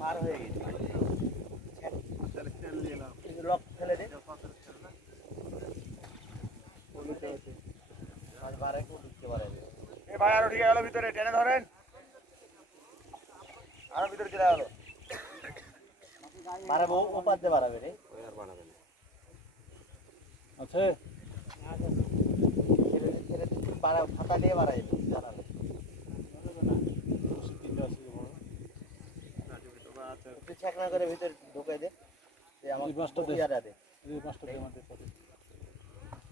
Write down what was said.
পার হয়ে গেছে লক ফেলে দে ভাই আরো ঠিক গেল ভিতরে টেনে ধরেন আরো ভিতরে চলে গেল বাড়াবো ওপার দিয়ে বাড়াবে রে আছে ফাঁকা দিয়ে বাড়াই জানালে করে ভিতরে ঢুকাই দে এই পাঁচটা দে, এই পাঁচটা দে আমাদের